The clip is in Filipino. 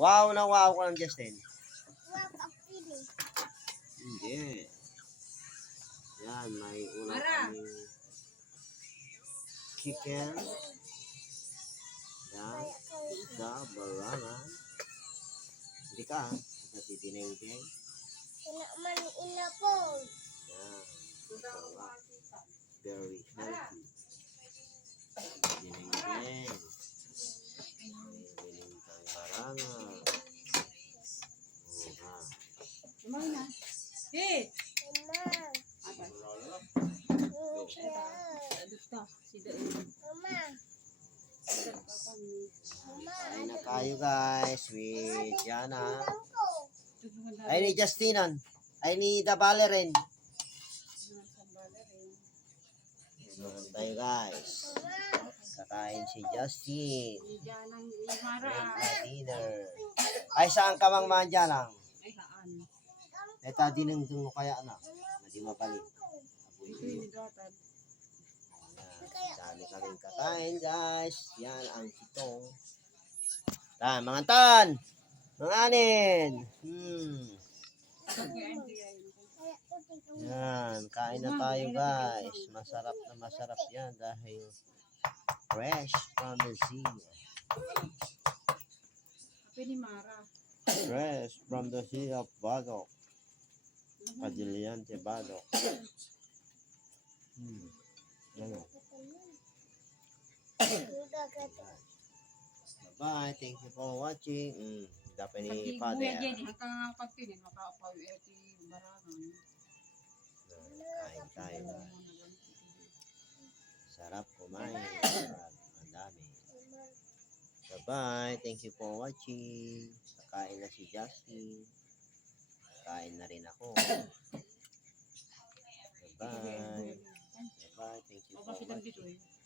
Wow na wow ka lang, Justin. Wag apili. Hindi. Yan, may ulam kaming chicken. Yan, isda, barana. Hindi ka, ha? Dinengdeng. Kinaman ina po. Yan, Kumain na. Eh! Mama. Siya. adukta. Si Dain. Mama. Kain na kayo guys with Jana. Ay ni Justinan. Ay ni Dabale rin. Meron tayo guys. Kakain si Justin. Dinner. Ay saan ka mang manja lang? Ay, haan. Ito dinengdeng mo kaya na. Mabalik. Ko yung gatan. Yan. Dami ka rin kakain guys. Yan ang sitong. Tan, mga tan. Mga anin. Hmm. Yan, kain na tayo guys. Masarap na masarap yan dahil fresh from the sea. Fresh from the sea of Badok. Padiliante Badok. Hmm. Yan o. Bye-bye. Thank you for watching. Hmm. Dapat ni Pag-ibuya Father. dyan. Ang kang pagtinin. Makaapaw iti barangan. Kain tayo. Sarap kumain. Sarap. Ang dami. Bye-bye. Thank you for watching. Kakain na si Justin. Kain na rin ako. Bye-bye. Bye-bye. Thank you O for